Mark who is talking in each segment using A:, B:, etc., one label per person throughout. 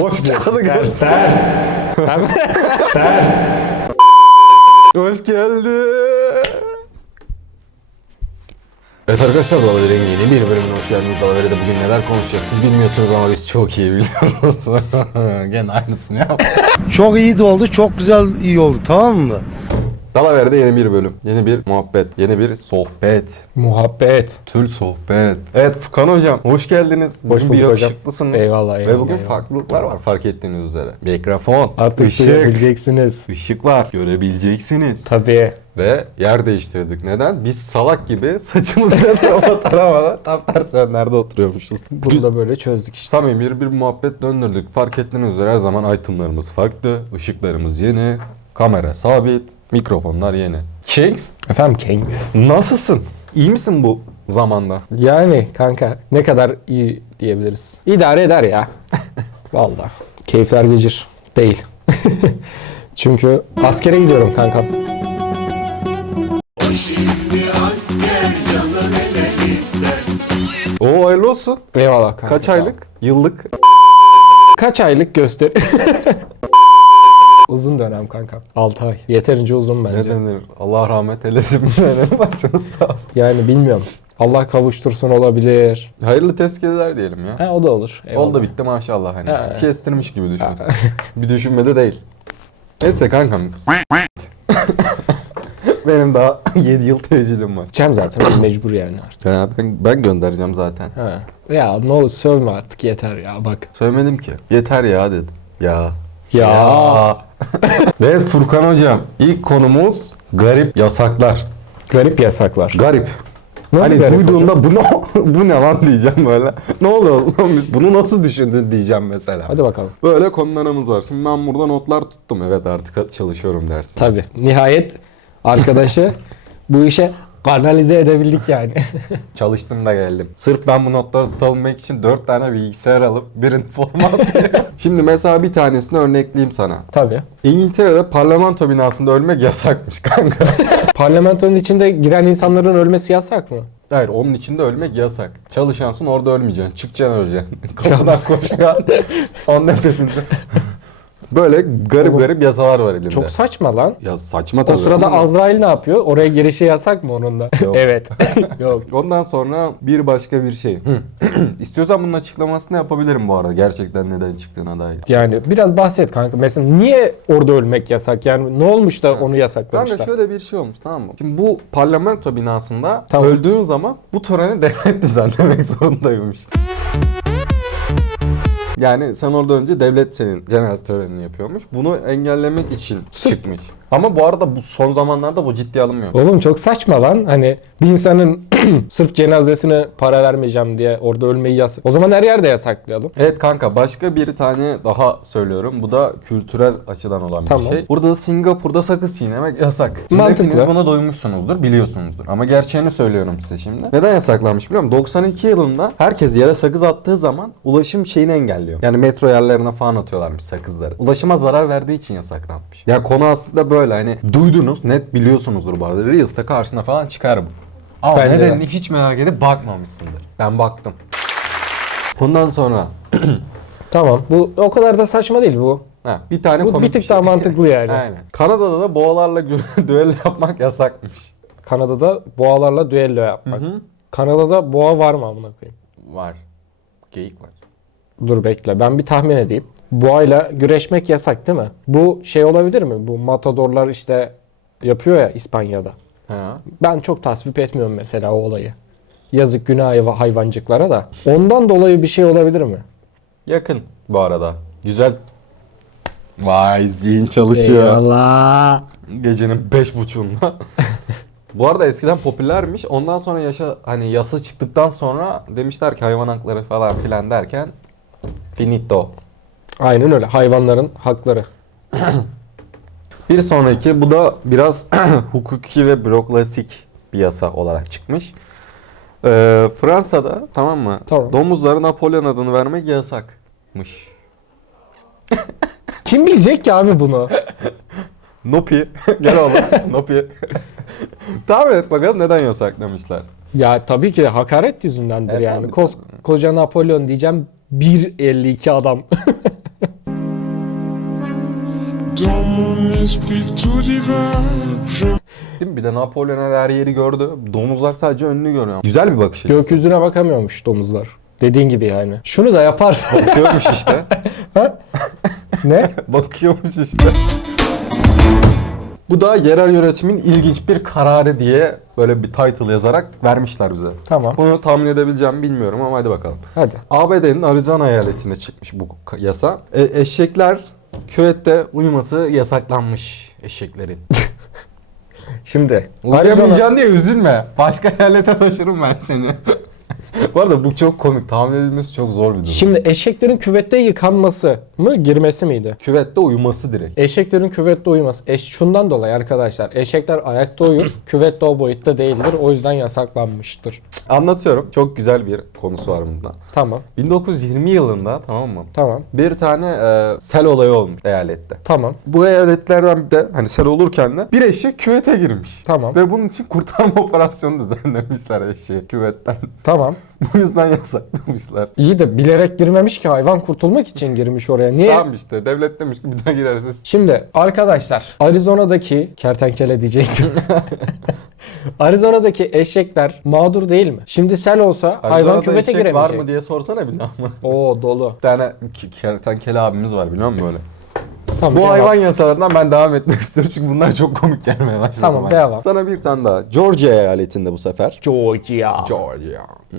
A: Ters
B: Boş kağıdı
A: Ters ters. Ters.
B: Hoş geldin. Evet arkadaşlar Dalaver'in yeni bir bölümüne hoş geldiniz. Dalaver'de bugün neler konuşacağız siz bilmiyorsunuz ama biz çok iyi biliyoruz. Gene aynısını yap.
C: Çok iyi de oldu, çok güzel iyi oldu tamam mı?
B: Dalaver'de yeni bir bölüm, yeni bir muhabbet, yeni bir sohbet.
A: Muhabbet.
B: Tül sohbet. Evet Furkan hocam hoş geldiniz. Bugün
A: Hoş
B: bir
A: bulduk hocam.
B: yakışıklısınız.
A: Eyvallah,
B: Ve
A: eyvallah,
B: bugün
A: eyvallah.
B: farklılıklar var fark ettiğiniz üzere. Mikrofon,
A: Artık
B: ışık,
A: duyabileceksiniz.
B: ışık var. Görebileceksiniz.
A: Tabii.
B: Ve yer değiştirdik. Neden? Biz salak gibi saçımızı tarafa taramadan tam tersi yönlerde oturuyormuşuz.
A: Bunu da böyle çözdük işte.
B: Samimi bir, bir muhabbet döndürdük. Fark ettiğiniz üzere her zaman itemlarımız farklı. ışıklarımız yeni. Kamera sabit. Mikrofonlar yeni. Kings
A: Efendim Kings.
B: nasılsın? İyi misin bu zamanda?
A: Yani kanka ne kadar iyi diyebiliriz. İdare eder ya. Vallahi. Keyifler gıcır. Değil. Çünkü askere gidiyorum kankam.
B: Oo hayırlı olsun.
A: Eyvallah kanka.
B: Kaç
A: sağ ol.
B: aylık? Yıllık?
A: Kaç aylık göster... uzun dönem kankam. 6 ay. Yeterince uzun
B: Ne
A: bence.
B: denir? Allah rahmet eylesin. Başınız sağ olsun.
A: Yani bilmiyorum. Allah kavuştursun olabilir.
B: Hayırlı tezkereler diyelim ya.
A: Ha o da olur. Eyvallah.
B: Oldu bitti maşallah hani.
A: Ha.
B: Kestirmiş gibi düşün. bir düşünmede değil. Neyse kankam. Benim daha 7 yıl tecilim var.
A: Gideceğim zaten mecbur yani artık.
B: Ya ben, ben göndereceğim zaten.
A: Ha. Ya ne olur sövme artık yeter ya bak.
B: Söylemedim ki. Yeter ya dedim. Ya.
A: Ya.
B: evet Furkan hocam. ilk konumuz garip yasaklar.
A: Garip yasaklar.
B: Garip.
A: Nasıl
B: hani
A: garip
B: duyduğunda bu ne, bu ne lan diyeceğim böyle. Ne oluyor oğlum biz bunu nasıl düşündün diyeceğim mesela.
A: Hadi bakalım.
B: Böyle konularımız var. Şimdi ben burada notlar tuttum. Evet artık çalışıyorum dersim.
A: Tabii. Nihayet arkadaşı bu işe kanalize edebildik yani.
B: Çalıştım da geldim. Sırf ben bu notları tutabilmek için 4 tane bilgisayar alıp birini formatlayıp. Şimdi mesela bir tanesini örnekleyeyim sana.
A: Tabii.
B: İngiltere'de parlamento binasında ölmek yasakmış kanka.
A: Parlamentonun içinde giren insanların ölmesi yasak mı?
B: Hayır onun içinde ölmek yasak. Çalışansın orada ölmeyeceksin. Çıkacaksın öleceksin. Kapıdan koşacaksın. Son nefesinde. Böyle garip
A: Oğlum,
B: garip yasalar var elimde.
A: Çok saçma lan.
B: ya saçma
A: O
B: tabii.
A: sırada
B: ama-
A: Azrail ne yapıyor? Oraya girişi yasak mı onun da?
B: Yok.
A: evet. Yok.
B: Ondan sonra bir başka bir şey. İstiyorsan bunun açıklamasını yapabilirim bu arada. Gerçekten neden çıktığına dair.
A: Yani biraz bahset kanka. Mesela niye orada ölmek yasak? Yani ne olmuş da onu
B: Kanka
A: yasaklamışlar?
B: şöyle bir şey olmuş tamam mı? Şimdi bu parlamento binasında
A: Tamam.
B: öldüğün zaman bu töreni devlet düzenlemek zorundaymış. Yani sen orada önce devlet senin cenaze törenini yapıyormuş. Bunu engellemek için çıkmış. Ama bu arada bu son zamanlarda bu ciddiye alınmıyor.
A: Oğlum çok saçma lan. Hani bir insanın sırf cenazesine para vermeyeceğim diye orada ölmeyi yasak. O zaman her yerde yasaklayalım.
B: Evet kanka başka bir tane daha söylüyorum. Bu da kültürel açıdan olan
A: Tamam.
B: bir şey. Burada Singapur'da sakız çiğnemek yasak. Şimdi
A: Mantıklı.
B: hepiniz buna doymuşsunuzdur, biliyorsunuzdur. Ama gerçeğini söylüyorum size şimdi. Neden yasaklanmış biliyor musun? 92 yılında herkes yere sakız attığı zaman ulaşım şeyini engelliyor. Yani metro yerlerine falan atıyorlarmış sakızları. Ulaşıma zarar verdiği için yasaklanmış. Ya konu aslında böyle hani duydunuz, net biliyorsunuzdur bu arada. Reels'te karşına falan çıkar bu. Ama
A: Bence de.
B: nedenini hiç merak edip bakmamışsındır. Ben baktım. Ondan sonra
A: Tamam. Bu o kadar da saçma değil bu.
B: ha, bir tane
A: Bu
B: komik
A: bir tık
B: şey.
A: daha mantıklı yani.
B: Aynen. Kanada'da da boğalarla gü- düello yapmak yasakmış.
A: Kanada'da boğalarla düello yapmak. Kanada'da boğa var mı amına koyayım?
B: Var. Geyik var.
A: Dur bekle ben bir tahmin edeyim. Boğayla güreşmek yasak değil mi? Bu şey olabilir mi? Bu matadorlar işte yapıyor ya İspanya'da.
B: Ha.
A: Ben çok tasvip etmiyorum mesela o olayı. Yazık günah hayva- hayvancıklara da. Ondan dolayı bir şey olabilir mi?
B: Yakın bu arada. Güzel. Vay zihin çalışıyor.
A: Eyvallah.
B: Gecenin beş buçuğunda. bu arada eskiden popülermiş. Ondan sonra yaşa hani yasa çıktıktan sonra demişler ki hayvan hakları falan filan derken finito.
A: Aynen öyle. Hayvanların hakları.
B: Bir sonraki bu da biraz hukuki ve bürokratik bir yasa olarak çıkmış. Ee, Fransa'da tamam mı?
A: Tamam.
B: Domuzlara Napolyon adını vermek yasakmış.
A: Kim bilecek ki abi bunu?
B: Nopi. Gel oğlum. Nopi. Tahmin et bakalım neden yasaklamışlar.
A: Ya tabii ki hakaret yüzündendir
B: Evet,
A: yani.
B: tabii,
A: Koskoca Napolyon diyeceğim 1.52 adam.
D: Dans mon esprit tout divin. Je
B: Değil mi? Bir de Napolyon her yeri gördü. Domuzlar sadece önünü görüyor. Güzel bir bakış açısı.
A: Gökyüzüne bakamıyormuş domuzlar. Dediğin gibi yani. Şunu da yaparsa.
B: Bakıyormuş işte.
A: ne?
B: Bakıyormuş işte. Bu da yerel yönetimin ilginç bir kararı diye böyle bir title yazarak vermişler bize.
A: Tamam.
B: Bunu tahmin edebileceğimi bilmiyorum ama hadi bakalım.
A: Hadi.
B: ABD'nin Arizona eyaletinde çıkmış bu yasa. E, eşekler küvette uyuması yasaklanmış eşeklerin.
A: Şimdi.
B: Uyuyamayacaksın diye üzülme. Başka eyalete taşırım ben seni. bu arada bu çok komik. Tahmin edilmesi çok zor bir durum.
A: Şimdi eşeklerin küvette yıkanması mı girmesi miydi?
B: Küvette uyuması direkt.
A: Eşeklerin küvette uyuması. Eş, şundan dolayı arkadaşlar. Eşekler ayakta uyur. küvette o boyutta değildir. O yüzden yasaklanmıştır.
B: Anlatıyorum. Çok güzel bir konusu var bunda.
A: Tamam.
B: 1920 yılında tamam mı?
A: Tamam.
B: Bir tane e, sel olayı olmuş eyalette.
A: Tamam.
B: Bu eyaletlerden bir de hani sel olurken de bir eşek küvete girmiş.
A: Tamam.
B: Ve bunun için kurtarma operasyonu düzenlemişler eşeği küvetten.
A: Tamam.
B: Bu yüzden yasaklamışlar.
A: İyi de bilerek girmemiş ki hayvan kurtulmak için girmiş oraya. Niye?
B: Tamam işte devlet demiş ki bir daha girerseniz
A: Şimdi arkadaşlar Arizona'daki kertenkele diyecektim. Arizona'daki eşekler mağdur değil mi? Şimdi sel olsa hayvan
B: Arizona'da
A: küvete
B: eşek var
A: giremeyecek.
B: mı diye sorsana bir daha mı?
A: Oo dolu.
B: Bir tane k- kertenkele abimiz var biliyor musun böyle?
A: Tamam,
B: Bu
A: devam.
B: hayvan yasalarından ben devam etmek istiyorum çünkü bunlar çok komik gelmeye başladı.
A: Tamam,
B: bana.
A: devam.
B: Sana bir tane daha. Georgia eyaletinde bu sefer.
A: Georgia.
B: Georgia. Hmm.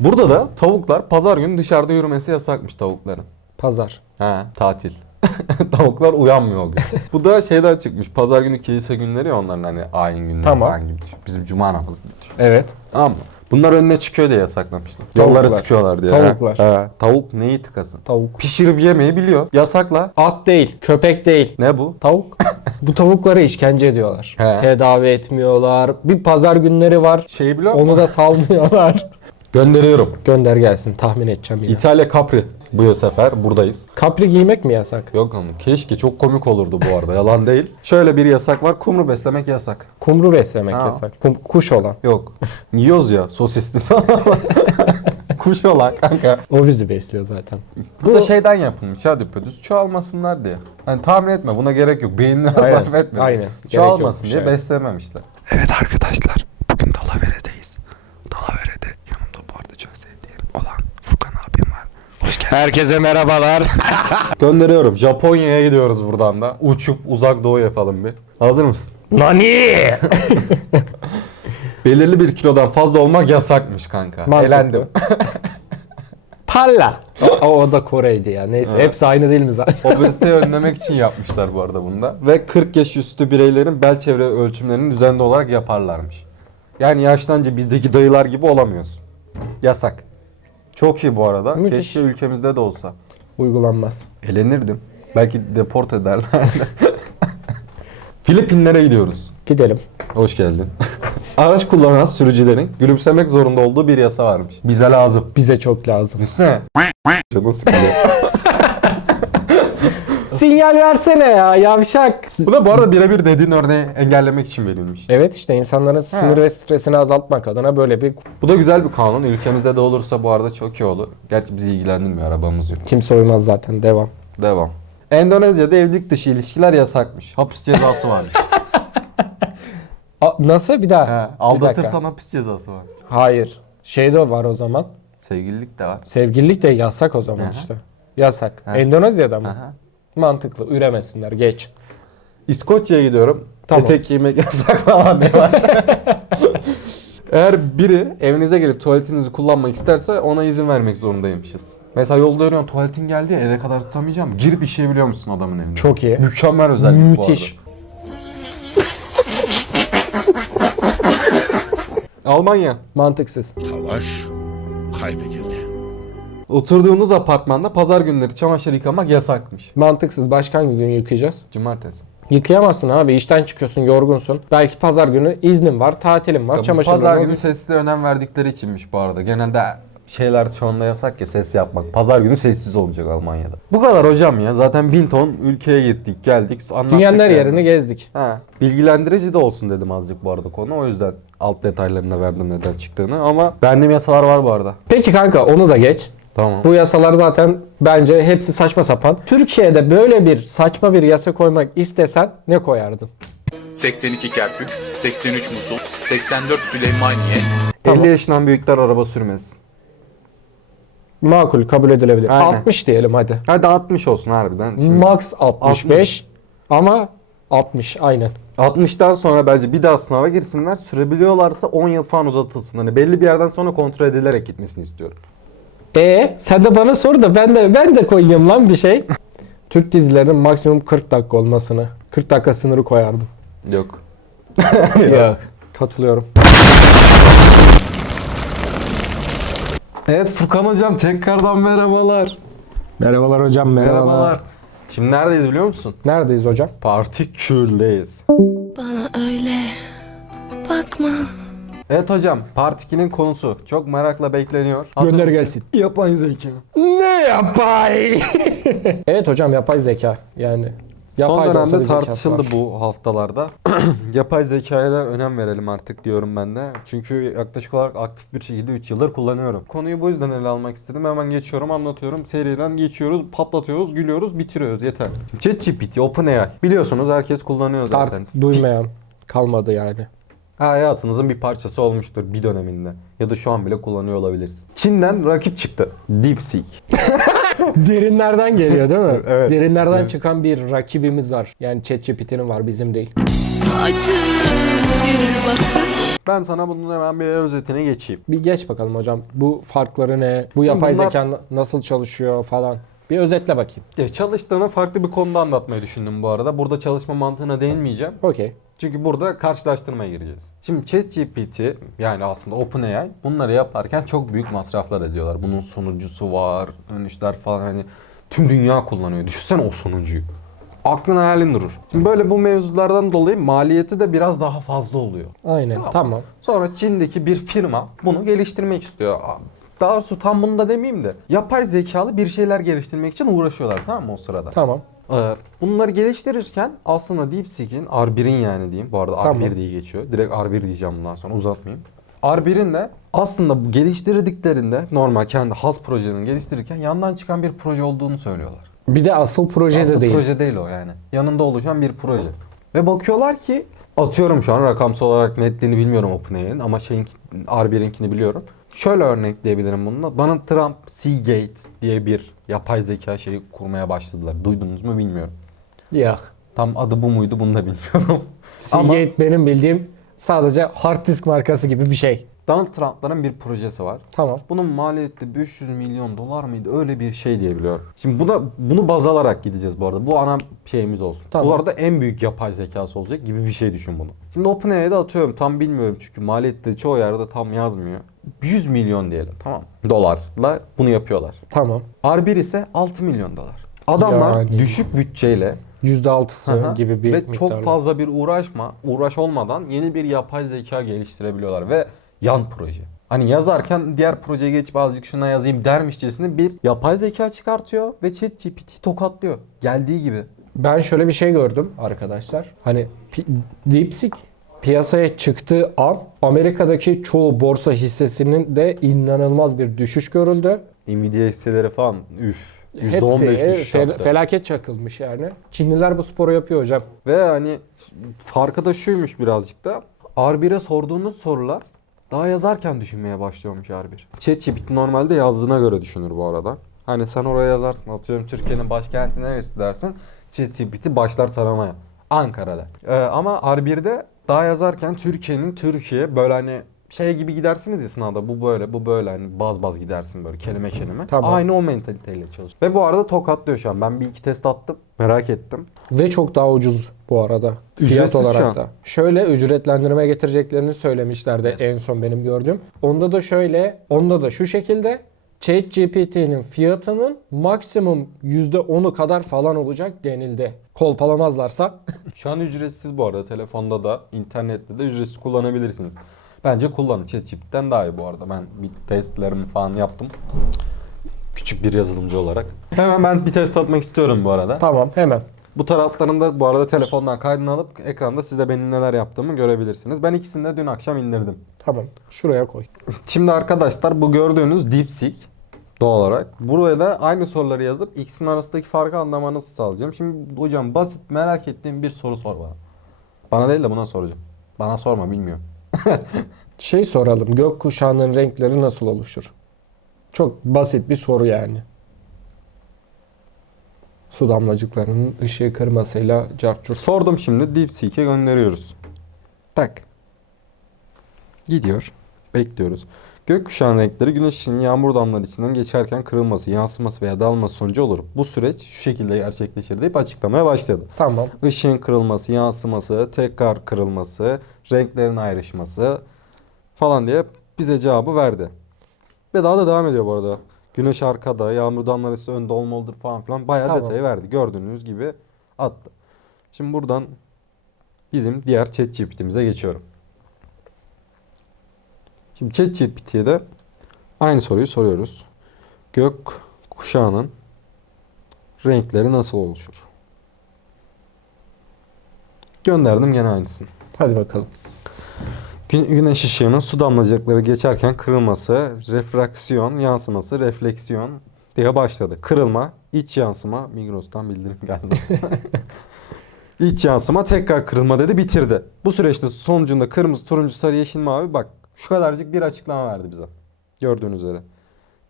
B: Burada da tavuklar pazar günü dışarıda yürümesi yasakmış tavukların.
A: Pazar.
B: Ha, tatil. Tavuklar uyanmıyor o gün. Bu da şeyden çıkmış. Pazar günü kilise günleri ya onların hani ayin günleri
A: Tamam.
B: falan gibi düşün. Bizim cuma namazı gibi düşün.
A: Evet.
B: Tamam mı? Bunlar önüne çıkıyor diye yasaklamışlar.
A: Tavuklar.
B: Yollara çıkıyorlar diye.
A: Tavuklar.
B: He. He. Tavuk neyi tıkasın?
A: Tavuk.
B: Pişirip yemeyi biliyor. Yasakla.
A: At değil, köpek değil.
B: Ne bu?
A: Tavuk. Bu tavukları işkence ediyorlar.
B: He.
A: Tedavi etmiyorlar. Bir pazar günleri var.
B: Şeyi biliyor musun?
A: Onu da salmıyorlar.
B: Gönderiyorum.
A: Gönder gelsin. Tahmin edeceğim yine.
B: İtalya Capri. Bu sefer buradayız.
A: Kapri giymek mi yasak?
B: Yok ama keşke çok komik olurdu bu arada. Yalan değil. Şöyle bir yasak var. Kumru beslemek yasak.
A: Kumru beslemek
B: Ha.
A: yasak. Kum- kuş olan.
B: Yok. Yiyoruz ya sosisli. Kuş olan kanka.
A: O bizi besliyor zaten.
B: Bu da şeyden yapılmış ya düpedüz. Çoğalmasınlar diye. Hani tahmin etme buna gerek yok. Beynini sarf etme.
A: aynen. Gerek
B: Çoğalmasın
A: yokmuş
B: diye
A: yani.
B: beslememişler.
E: Evet arkadaşlar bugün Dalavere'deyiz. Dalavere'de yanımda bu arada çok sevdiğim olan Furkan abim var. Hoş geldin.
A: Herkese merhabalar.
B: Gönderiyorum. Japonya'ya gidiyoruz buradan da. Uçup uzak doğu yapalım bir. Hazır mısın?
A: Nani?
B: Belirli bir kilodan fazla olmak yasakmış kanka.
A: Mantıklı.
B: Elendim.
A: Palla. O, o da Kore'ydi ya. Neyse hepsi aynı değil mi zaten?
B: Obeziteyi önlemek için yapmışlar bu arada bunda. Ve 40 yaş üstü bireylerin bel çevre ölçümlerini düzenli olarak yaparlarmış. Yani yaşlanınca bizdeki dayılar gibi olamıyorsun. Yasak. Çok iyi bu arada.
A: Müthiş.
B: Keşke ülkemizde de olsa.
A: Uygulanmaz.
B: Elenirdim. Belki deport ederlerdi. Filipinlere gidiyoruz.
A: Gidelim.
B: Hoş geldin. Araç kullanan sürücülerin gülümsemek zorunda olduğu bir yasa varmış. Bize lazım.
A: Bize çok lazım.
B: Düşünsene. Canın sıkılıyor.
A: Sinyal versene ya yavşak.
B: bu da bu arada birebir dediğin örneği engellemek için verilmiş.
A: Evet işte insanların sinir ve stresini azaltmak adına böyle bir
B: Bu da güzel bir kanun. Ülkemizde de olursa bu arada çok iyi olur. Gerçi bizi ilgilendirmiyor arabamız yok.
A: kimse uymaz zaten devam.
B: Devam. Endonezya'da evlilik dışı ilişkiler yasakmış. Hapis cezası varmış.
A: A- nasıl bir daha?
B: He,
A: Bir dakika.
B: aldatırsan hapis cezası var.
A: Hayır. Şey de var o zaman.
B: Sevgililik de var.
A: Sevgililik de yasak o zaman
B: Aha.
A: işte. Yasak. Endonezya'da mı?
B: Aha.
A: Mantıklı. Üremesinler. Geç.
B: İskoçya'ya gidiyorum.
A: Tamam.
B: Etek giymek yasak falan diye var. Eğer biri evinize gelip tuvaletinizi kullanmak isterse ona izin vermek zorundaymışız. Mesela yolda yürüyorum tuvaletin geldi ya eve kadar tutamayacağım. Girip işeyebiliyor musun adamın evine?
A: Çok iyi.
B: Mükemmel özellik bu arada.
A: Müthiş.
B: Almanya.
A: Mantıksız.
D: Savaş kaybedildi.
B: Oturduğunuz apartmanda pazar günleri çamaşır yıkamak yasakmış.
A: Mantıksız. Başka hangi gün yıkayacağız?
B: Cumartesi.
A: Yıkayamazsın abi. İşten çıkıyorsun, yorgunsun. Belki pazar günü iznin var, tatilin var,
B: Ya bu pazar günü sesli önem verdikleri içinmiş bu arada. Genelde şeyler çoğunda yasak ya ses yapmak. Pazar günü sessiz olacak Almanya'da. Bu kadar hocam ya. Zaten bin ton ülkeye gittik geldik. Anlattık
A: Dünyanın her
B: yani.
A: yerini gezdik.
B: Ha, bilgilendirici de olsun dedim azıcık bu arada konu. O yüzden alt detaylarını verdim neden çıktığını. Ama beğendiğim yasalar var bu arada.
A: Peki kanka onu da geç.
B: Tamam.
A: Bu yasalar zaten bence hepsi saçma sapan. Türkiye'de böyle bir saçma bir yasa koymak istesen ne koyardın?
F: 82 Kerkük, 83 Musul, 84 Süleymaniye,
B: 50 yaşından büyükler araba sürmesin.
A: Makul kabul edilebilir.
B: Aynen.
A: 60 diyelim hadi.
B: Hadi 60 olsun harbiden. Şimdi
A: Max 65 ama 60 aynen.
B: 60'tan sonra bence bir daha sınava girsinler. Sürebiliyorlarsa 10 yıl falan uzatılsın. Hani belli bir yerden sonra kontrol edilerek gitmesini istiyorum.
A: E sen de bana sor da ben de ben de koyayım lan bir şey. Türk dizilerinin maksimum 40 dakika olmasını. 40 dakika sınırı koyardım.
B: Yok.
A: Yok. Katılıyorum.
B: Evet Furkan hocam tekrardan merhabalar.
A: Merhabalar hocam
B: Merhabalar. Şimdi neredeyiz biliyor musun?
A: Neredeyiz hocam?
B: Partiküldeyiz.
G: Bana öyle bakma.
B: Evet hocam Part 2'nin konusu çok merakla bekleniyor. Hazır
A: Gönder
B: mısın?
A: gelsin. Yapay zeka. Ne yapay? evet hocam yapay zeka yani.
B: Son
A: Yapay da olsa
B: dönemde
A: bir zekası
B: tartışıldı
A: var.
B: bu haftalarda. Yapay zekaya da önem verelim artık diyorum ben de. Çünkü yaklaşık olarak aktif bir şekilde 3 yıldır kullanıyorum. Konuyu bu yüzden ele almak istedim. Hemen geçiyorum, anlatıyorum. Seriden geçiyoruz, patlatıyoruz, gülüyoruz, bitiriyoruz. Yeter. ChatGPT, OpenAI. Biliyorsunuz herkes kullanıyor zaten.
A: Artık duymayan
B: Fix.
A: kalmadı yani.
B: Hayatınızın bir parçası olmuştur bir döneminde. Ya da şu an bile kullanıyor olabiliriz. Çin'den rakip çıktı. DeepSeek.
A: Derinlerden geliyor değil mi?
B: Evet.
A: Derinlerden
B: Evet.
A: çıkan bir rakibimiz var. Yani ChatGPT'nin var bizim değil.
B: Ben sana bunun hemen bir özetine geçeyim.
A: Bir geç bakalım hocam. Bu farkları ne? Bu yapay
B: bunlar-
A: zeka na- nasıl çalışıyor falan. Bir özetle bakayım.
B: Ya çalıştığını farklı bir konuda anlatmayı düşündüm bu arada. Burada çalışma mantığına değinmeyeceğim.
A: Okey.
B: Çünkü burada karşılaştırmaya gireceğiz. Şimdi ChatGPT yani aslında OpenAI bunları yaparken çok büyük masraflar ediyorlar. Bunun sunucusu var, dönüşler falan hani tüm dünya kullanıyor. Düşünsene o sunucuyu. Aklın hayalin durur. Şimdi böyle bu mevzulardan dolayı maliyeti de biraz daha fazla oluyor.
A: Aynen. Tamam.
B: Sonra Çin'deki bir firma bunu geliştirmek istiyor. Daha doğrusu tam bunu da demeyeyim de yapay zekalı bir şeyler geliştirmek için uğraşıyorlar tamam mı o sırada?
A: Tamam.
B: Ee, Bunları geliştirirken aslında DeepSeek'in R1'in yani diyeyim. Bu arada
A: Tamam.
B: R1 diye geçiyor. Direkt R1 diyeceğim bundan sonra uzatmayayım. R1'in de aslında geliştirdiklerinde normal kendi has projenin geliştirirken yandan çıkan bir proje olduğunu söylüyorlar.
A: Bir de asıl proje
B: Aslında
A: de değil.
B: proje değil o yani. Yanında oluşan bir proje. Ve bakıyorlar ki atıyorum şu an rakamsal olarak netliğini bilmiyorum OpenAI'nin ama şeyin R1'inkini biliyorum. Şöyle örnekleyebilirim bununla. Donald Trump Seagate diye bir yapay zeka şeyi kurmaya başladılar. Duydunuz mu bilmiyorum.
A: Yok.
B: Tam adı bu muydu bunu da bilmiyorum. Ama
A: Seagate benim bildiğim sadece hard disk markası gibi bir şey.
B: Donald Trump'ların bir projesi var.
A: Tamam.
B: Bunun maliyeti 500 milyon dolar mıydı? Öyle bir şey diye biliyorum. Şimdi buna bunu baz alarak gideceğiz bu arada. Bu ana şeyimiz olsun.
A: Tamam.
B: Bu arada en büyük yapay zekası olacak gibi bir şey düşün bunu. Şimdi OpenAI'de atıyorum tam bilmiyorum çünkü maliyette çoğu yerde tam yazmıyor. 100 milyon diyelim tamam mı? Dolarla bunu yapıyorlar.
A: Tamam.
B: R1 ise 6 milyon dolar. Adamlar
A: Yani.
B: düşük bütçeyle
A: %6'sı
B: Aha.
A: gibi bir
B: ve
A: miktarda.
B: çok fazla bir uğraşma, uğraş olmadan yeni bir yapay zeka geliştirebiliyorlar ve yan proje. Hani yazarken diğer projeye geçip azıcık şuna yazayım dermişçesine bir yapay zeka çıkartıyor ve ChatGPT tokatlıyor. Geldiği gibi.
A: Ben şöyle bir şey gördüm arkadaşlar. Hani pi- DeepSeek piyasaya çıktığı an Amerika'daki çoğu borsa hissesinin de inanılmaz bir düşüş görüldü.
B: Nvidia hisseleri falan üf.
A: Hepsi
B: %15
A: e,
B: düşüş yaptı.
A: felaket çakılmış yani. Çinliler bu sporu yapıyor hocam.
B: Ve hani farkı da şuymuş birazcık da. R1'e sorduğunuz sorular daha yazarken düşünmeye başlıyormuş R1. ChatGPT normalde yazdığına göre düşünür bu arada. Hani sen oraya yazarsın atıyorum Türkiye'nin başkenti neresi dersin. ChatGPT başlar taramaya. Ankara'da. Ee, ama R1'de daha yazarken Türkiye'nin Türkiye böyle hani şey gibi gidersiniz ya sınavda bu böyle bu böyle hani baz baz gidersin böyle kelime kelime.
A: Tamam.
B: Aynı o mentaliteyle çalışıyor. Ve bu arada tokatlıyor şu an. Ben bir iki test attım. Merak ettim.
A: Ve çok daha ucuz bu arada. Fiyat
B: Ücretsiz şu
A: olarak
B: an.
A: da. Şöyle ücretlendirme getireceklerini söylemişlerdi en son benim gördüğüm. Onda da şöyle, onda da şu şekilde ChatGPT'nin fiyatının maksimum %10'u kadar falan olacak denildi. Kolpalamazlarsa.
B: Şu an ücretsiz bu arada. Telefonda da, internette de ücretsiz kullanabilirsiniz. Bence kullanın. ChatGPT'den daha iyi bu arada. Ben bir testlerimi falan yaptım. Küçük bir yazılımcı olarak. Hemen ben bir test atmak istiyorum bu arada.
A: tamam hemen.
B: Bu taraflarını da bu arada telefondan kaydını alıp ekranda siz de benim neler yaptığımı görebilirsiniz. Ben ikisini de dün akşam indirdim.
A: Tamam. Şuraya koy.
B: Şimdi arkadaşlar bu gördüğünüz DeepSeek Doğal olarak. Buraya da aynı soruları yazıp ikisinin arasındaki farkı anlamanızı sağlayacağım. Şimdi hocam basit merak ettiğim bir soru sor bana. Bana değil de buna soracağım. Bana sorma bilmiyorum.
A: Şey soralım. Gökkuşağının renkleri nasıl oluşur? Çok basit bir soru yani. Su damlacıklarının ışığı kırmasıyla carçur.
B: Sordum şimdi DeepSeek'e gönderiyoruz. Tak. Gidiyor. Bekliyoruz. Gökkuşağının renkleri güneş ışığının yağmur damlaları içinden geçerken kırılması, yansıması veya dalması sonucu olur. Bu süreç şu şekilde gerçekleşir deyip açıklamaya başladı.
A: Tamam.
B: Işığın kırılması, yansıması, tekrar kırılması, renklerin ayrışması falan diye bize cevabı verdi. Ve daha da devam ediyor bu arada. Güneş arkada, yağmur damlaları ise önde olmalıdır falan filan. Bayağı
A: Tamam.
B: detayı verdi. Gördüğünüz gibi attı. Şimdi buradan bizim diğer ChatGPT'mize geçiyorum. Şimdi ChatGPT'ye de aynı soruyu soruyoruz. Gök kuşağının renkleri nasıl oluşur? Gönderdim gene aynısını.
A: Hadi bakalım.
B: Gü- Güneş ışığının su damlacıkları geçerken kırılması, refraksiyon, yansıması, refleksiyon diye başladı. Kırılma, iç yansıma, Migros'tan bildirim geldi. iç yansıma, tekrar kırılma dedi, bitirdi. Bu süreçte sonucunda kırmızı, turuncu, sarı, yeşil, mavi bak şu kadarcık bir açıklama verdi bize. Gördüğünüz üzere.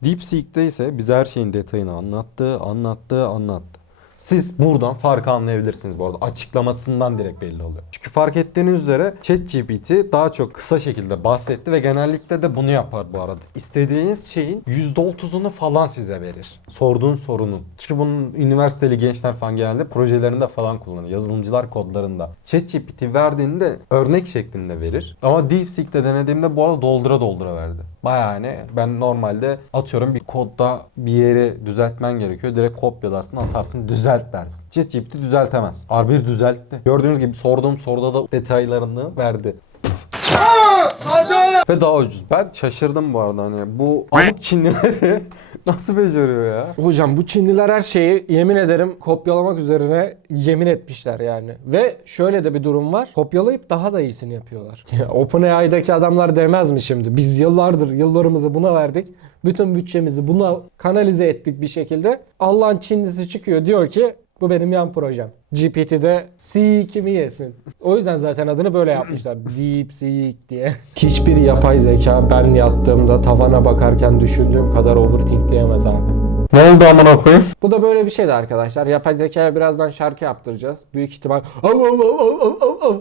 B: DeepSeek'te ise bize her şeyin detayını anlattı, anlattı, anlattı. Siz buradan farkı anlayabilirsiniz bu arada. Açıklamasından direkt belli oluyor. Çünkü fark ettiğiniz üzere ChatGPT daha çok kısa şekilde bahsetti ve genellikle de bunu yapar bu arada. İstediğiniz şeyin %30'unu falan size verir. Sorduğun sorunun. Çünkü bunun üniversiteli gençler falan genelde projelerinde falan kullanıyor. Yazılımcılar kodlarında. ChatGPT verdiğinde örnek şeklinde verir. Ama DeepSeek'te denediğimde bu arada doldura doldura verdi. Bayağı hani ben normalde atıyorum bir kodda bir yeri düzeltmen gerekiyor. Direkt kopyalarsın atarsın düzelt dersin. ChatGPT düzeltemez. R1 düzeltti. Gördüğünüz gibi sorduğum soruda da detaylarını verdi. Ve daha ucuz. Ben şaşırdım bu arada hani bu amık Çinlileri nasıl beceriyor ya?
A: Hocam bu Çinliler her şeyi yemin ederim kopyalamak üzerine yemin etmişler yani. Ve şöyle de bir durum var. Kopyalayıp daha da iyisini yapıyorlar. Ya OpenAI'daki adamlar demez mi şimdi? Biz yıllardır yıllarımızı buna verdik. Bütün bütçemizi buna kanalize ettik bir şekilde. Allah'ın Çinlisi çıkıyor diyor ki bu benim yan projem. GPT'de C kimi yesin. O yüzden zaten adını böyle yapmışlar. DeepSeek diye. Hiçbir yapay zeka ben yattığımda tavana bakarken düşündüğüm kadar overthinkleyemez abi.
B: Ne oldu amına koyayım?
A: Bu da böyle bir şeydi arkadaşlar. Yapay zekaya birazdan şarkı yaptıracağız. Büyük ihtimal Av, av, av, av, av, av.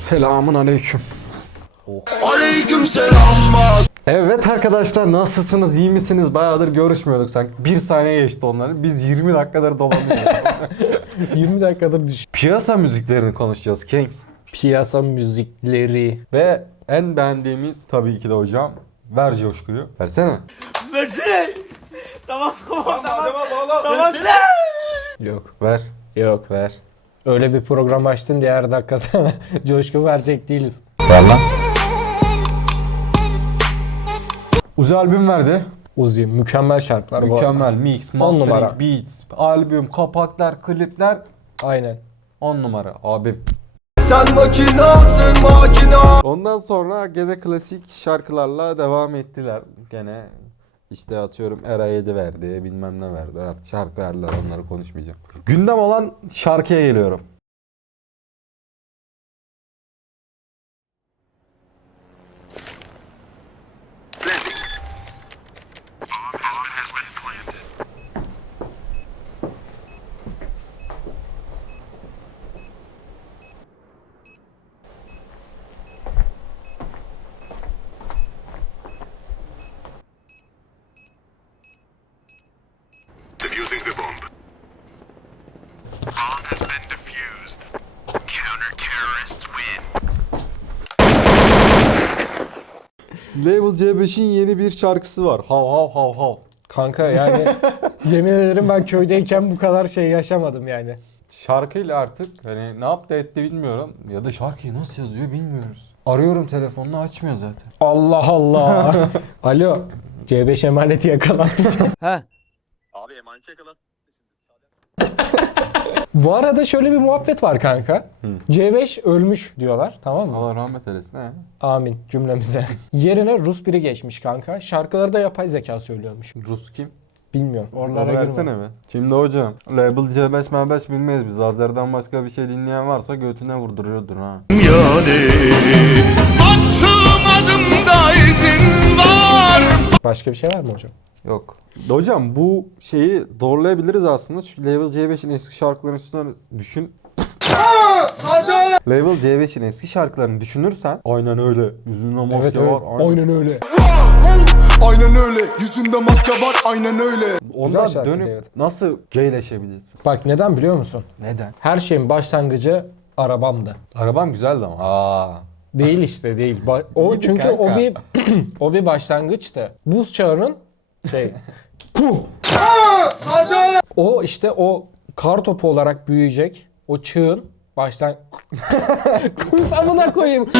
B: Selamun aleyküm. Aleyküm Evet arkadaşlar nasılsınız? iyi misiniz? Bayağıdır görüşmüyorduk sanki. Bir saniye geçti onların. Biz 20 dakikadır dolanıyoruz.
A: 20 dakikadır düş.
B: Piyasa müziklerini konuşacağız Kings.
A: Piyasa müzikleri.
B: Ve en beğendiğimiz tabii ki de hocam. Ver coşkuyu. Versene.
A: Yok.
B: Ver.
A: Yok.
B: Ver.
A: Öyle bir program açtın diye her dakika sana coşku verecek değiliz.
B: Ver lan. Uzi albüm verdi.
A: Uzi mükemmel şarkılar bu arada.
B: Mükemmel mix,
A: On
B: mastering,
A: numara.
B: beats, albüm, kapaklar, klipler.
A: Aynen.
B: 10 numara abi.
H: Sen makinasın makina
B: Ondan sonra gene klasik şarkılarla devam ettiler. Gene işte atıyorum Era 7 verdi, bilmem ne verdi. Artık şarkı verdiler onları konuşmayacağım. Gündem olan şarkıya geliyorum. 35'in yeni bir şarkısı var. Hav hav hav hav.
A: Kanka yani yemin ederim ben köydeyken bu kadar şey yaşamadım yani.
B: Şarkıyla artık hani ne yaptı etti bilmiyorum. Ya da şarkıyı nasıl yazıyor bilmiyoruz. Arıyorum telefonunu açmıyor zaten.
A: Allah Allah. Alo. C5 emaneti yakalanmış.
H: ha Abi emaneti yakalat.
A: Bu arada şöyle bir muhabbet var kanka. C5 ölmüş diyorlar tamam mı?
B: Allah rahmet eylesin he.
A: Amin cümlemize. Yerine Rus biri geçmiş kanka. Şarkıları da yapay zeka söylüyormuş.
B: Rus kim?
A: Bilmiyorum. Oralara
B: Oralara
A: girme.
B: versene mi? Şimdi hocam label C5 M5 bilmeyiz biz. Azer'den başka bir şey dinleyen varsa götüne vurduruyordur ha.
A: Başka bir şey var mı hocam?
B: Yok. Hocam bu şeyi doğrulayabiliriz aslında çünkü Level C5'in eski şarkılarının üstüne düşün. Level C5'in eski şarkılarını düşünürsen aynen öyle. Yüzünde maske
A: Evet evet.
B: var. Aynen.
A: Aynen öyle.
H: Aynen öyle yüzünde maske var aynen öyle
B: Ondan
A: şarkı
B: dönüp
A: değil.
B: nasıl gayleşebilirsin?
A: Bak neden biliyor musun?
B: Neden?
A: Her şeyin başlangıcı arabamdı.
B: Arabam güzeldi ama. Aa.
A: Değil işte değil. Ba- o çünkü
B: kanka.
A: o bir o bir başlangıçtı. Buz çağının şey Puh! o işte o kar topu olarak büyüyecek. O çığın baştan Kumsamına koyayım.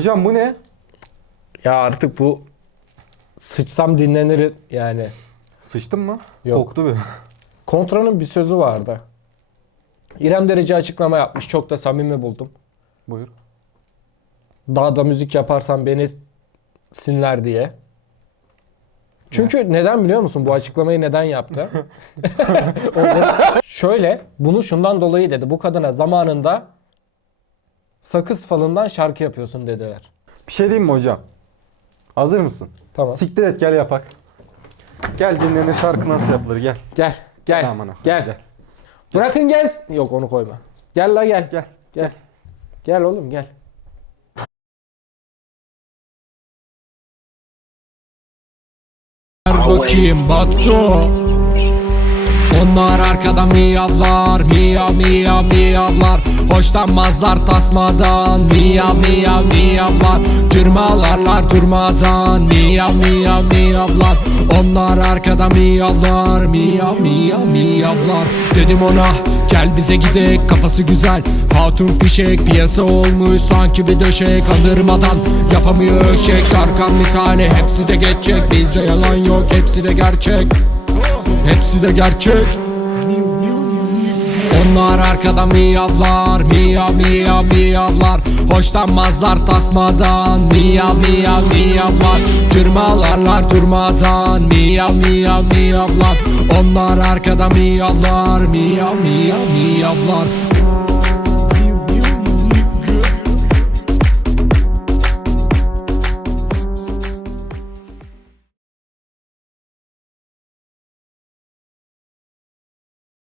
B: Hocam bu ne?
A: Ya artık bu sıçsam dinlenir yani.
B: Sıçtın mı?
A: Yok.
B: Koktu bir.
A: Kontra'nın bir sözü vardı. İrem Derici açıklama yapmış. Çok da samimi buldum.
B: Buyur.
A: Daha da müzik yaparsan beni sinler diye. Çünkü neden biliyor musun bu açıklamayı neden yaptı? Şöyle bunu şundan dolayı dedi. Bu kadına zamanında sakız falından şarkı yapıyorsun dediler.
B: Bir şey diyeyim mi hocam? Hazır mısın?
A: Tamam.
B: Siktir et gel yapak. Gel dinlenir şarkı nasıl yapılır gel.
A: Gel. Gel.
B: Aman ha,
A: gel.
B: gel.
A: Bırakın gel. Yok onu koyma. Gel la gel.
B: Gel.
A: Gel. Gel oğlum gel.
I: bakayım Batu Onlar arkadan miyavlar Miyav miyav miyavlar. Hoşlanmazlar tasmadan Miyav miyav miyavlar. Cırmalarlar durmadan Miyav miyav miyavlar. Onlar arkadan miyavlar Miyav miyav miyavlar. Dedim ona Gel bize gidek kafası güzel. Hatun fişek piyasa olmuş sanki bir döşek. Kandırmadan yapamıyor şek Tarkan misali hepsi de geçecek. Bizde yalan yok hepsi de gerçek Hepsi de gerçek. Onlar arkadan miyavlar Miyav miyav miyavlar. Hoşlanmazlar tasmadan Miyav miyav miyavlar. Cırmalarlar durmadan Miyav miyav miyavlar. Onlar arkadan miyavlar Miyav miyav miyavlar